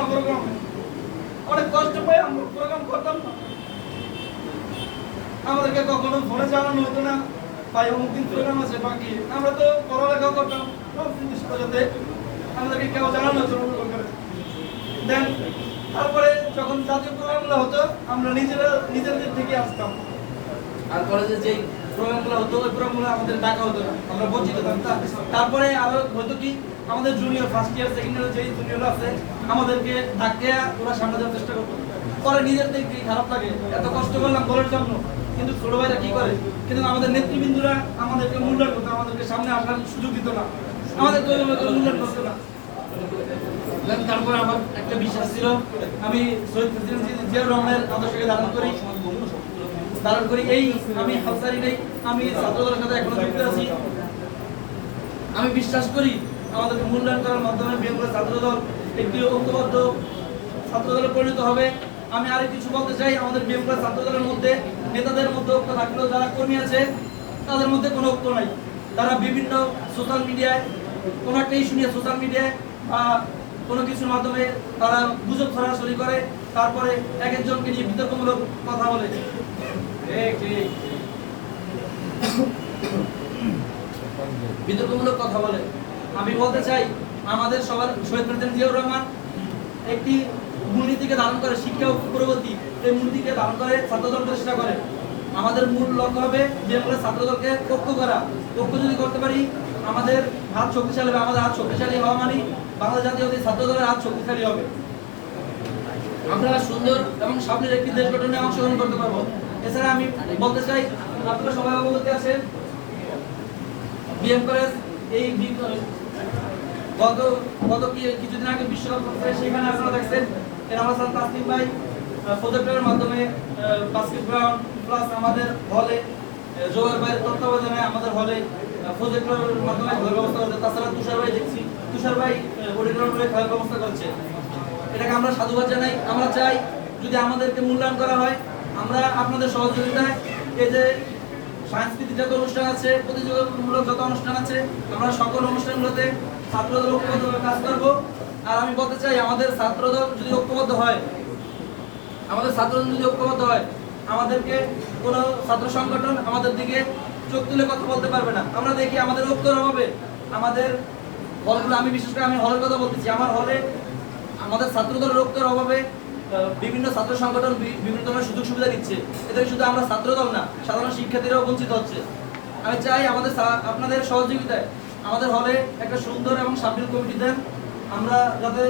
না প্রোগ্রামে, অনেক কষ্ট পেয়ে আমরা প্রোগ্রাম করতাম না। আমাদেরকে কখনো ফোনে জানানো হতো না ভাই অমুক দিন প্রোগ্রাম আছে বাকি, আমরা তো পড়ালেখা করতাম সব জিনিস যাতে আমাদেরকে কেউ জানানো হতো না। দেন তারপরে যখন জাতীয় প্রোগ্রামগুলো হতো আমরা নিজেদের থেকে আসতাম, আর কলেজে যেই প্রোগ্রামগুলো হতো ওই প্রোগ্রামগুলো আমাদের ডাকা হতো না, আমরা বঞ্চিত হতাম। তারপরে আরো হতো কি আমাদের junior first year second year যেই জুনিয়র আছে আমাদেরকে ধাক্কা ওরা সামনে যাওয়ার চেষ্টা করতো। পরে নিজের থেকে খারাপ লাগে, এত কষ্ট করলাম বলার জন্য, কিন্তু ছোট ভাইরা কি করে, কিন্তু আমাদের নেতৃবৃন্দরা আমাদেরকে মূল্যায়ন করতো, আমাদেরকে সামনে আসার সুযোগ দিত না, আমাদের মূল্যায়ন করতো না। তারপরে আমার একটা বিশ্বাস ছিল আমি শহীদ প্রেসিডেন্ট জিয়াউর রহমানের আদর্শকে ধারণ করি এই আমি হালসারি নেই, আমি ছাত্রদলের সাথে এখনো যুক্ত আছি। আমি বিশ্বাস করি আমাদেরকে মূল্যায়ন করার মাধ্যমে বিএনপি ছাত্রদল একটি ঐক্যবদ্ধ ছাত্রদলে পরিণত হবে। আমি আরো কিছু বলতে চাই, আমাদের বিএনপি ছাত্রদলের মধ্যে নেতাদের মধ্যে ঐক্য থাকলেও যারা কর্মী আছে তাদের মধ্যে কোনো ঐক্য নাই। তারা বিভিন্ন সোশ্যাল মিডিয়ায় কোনো একটা ইস্যু নিয়ে সোশ্যাল মিডিয়ায় কোনো কিছুর মাধ্যমে তারা গুজব ছড়াছড়ি করে, তারপরে এক একজনকে নিয়ে বিতর্কমূলক কথা বলে। বিতর্কমূলক কথা বলে। আমি বলতে চাই আমাদের সবার শহীদ প্রেসিডেন্ট জিয়াউর রহমান একটি মূলনীতিকে ধারণ করে, শিক্ষা ও প্রগতি এই মূলনীতিকে ধারণ করে ছাত্রদল প্রতিষ্ঠা করে। আমাদের মূল লক্ষ্য হবে যে আমরা ছাত্রদলকে ঐক্য করা। ঐক্য যদি করতে পারি আমাদের হাত শক্তিশালী হবে, আমাদের হাত শক্তিশালী হওয়া মানে বাংলাদেশ জাতীয়তাবাদী ছাত্রদলের হাত শক্তিশালী হবে। আমরা সুন্দর এবং সামনের একটি দেশ গঠনে অংশগ্রহণ করতে পারবো। এছাড়া আমি বলতে চাই আপনারা সবাই অবগত আছেন বিএনপির এই গত কিছুদিন আগে বিশ্বকাপ হচ্ছে, সেখানে আপনারা দেখছেন এনাম হাসান তাসলিম ভাই প্রজেক্টরের মাধ্যমে বাস্কেটবল প্লাস আমাদের হলে জোয়ার ভাইয়ের তত্ত্বাবধানে আমাদের হলে প্রজেক্টরের মাধ্যমে খেলার ব্যবস্থা করছে। তাছাড়া তুষার ভাই দেখছি তুষার ভাই অডিটোরিয়াম করে খেলার ব্যবস্থা করছে, এটাকে আমরা সাধুবাদ জানাই। আমরা চাই যদি আমাদেরকে মূল্যায়ন করা হয়, আমরা আপনাদের সহযোগিতায় এই যে সাংস্কৃতিক যত অনুষ্ঠান আছে, প্রতিযোগিতামূলক যত অনুষ্ঠান আছে, আমরা সকল অনুষ্ঠানগুলোতে ছাত্রদল ঐক্যবদ্ধভাবে কাজ করব। আর আমি বলতে চাই আমাদের ছাত্রদল যদি ঐক্যবদ্ধ হয়, আমাদেরকে কোনো ছাত্র সংগঠন আমাদের দিকে চোখ তুলে কথা বলতে পারবে না। আমরা দেখি আমাদের ঐক্যর অভাবে আমাদের হলগুলো, আমি বিশেষ করে আমি হলের কথা বলতেছি, আমার হলে আমাদের ছাত্রদলের ঐক্যের অভাবে বিভিন্ন ছাত্র সংগঠন বিভিন্ন ধরনের সুযোগ সুবিধা দিচ্ছে। এতে শুধু আমরা ছাত্রদল না, সাধারণ শিক্ষার্থীরাও বঞ্চিত হচ্ছে। আমি চাই আপনাদের সহযোগিতায় আমাদের হলে একটা সুন্দর এবং সাবলীল কমিটি দেন, আমরা যাতে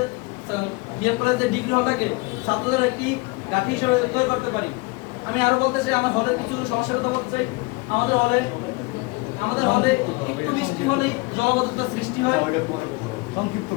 বিএনপির যে ডিগ্রি হলটাকে ছাত্রদের একটি গাঁথি হিসেবে তৈরি করতে পারি। আমি আরো বলতে চাই আমার হলের কিছু সমস্যার কথা বলতে চাই। আমাদের হলে একটু বৃষ্টি হলেই জলাবদ্ধতা সৃষ্টি হয়। সংক্ষিপ্ত